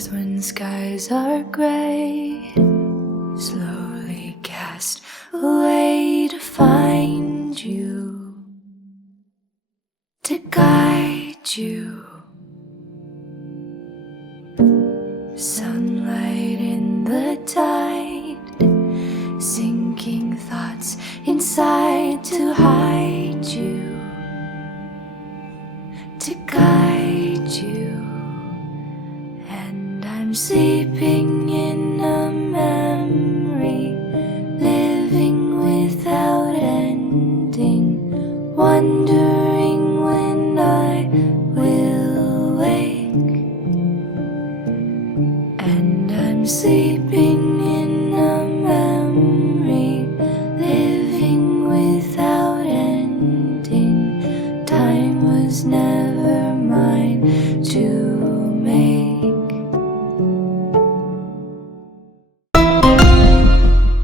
stars when skies are gray, slowly cast away to find you, to guide you. Sunlight in the tide, sinking thoughts inside to hide you, to guide you. And I'm sleeping in a memory, living without ending, wondering when I will wake. And I'm sleeping in a memory, living without ending. Time was never mine to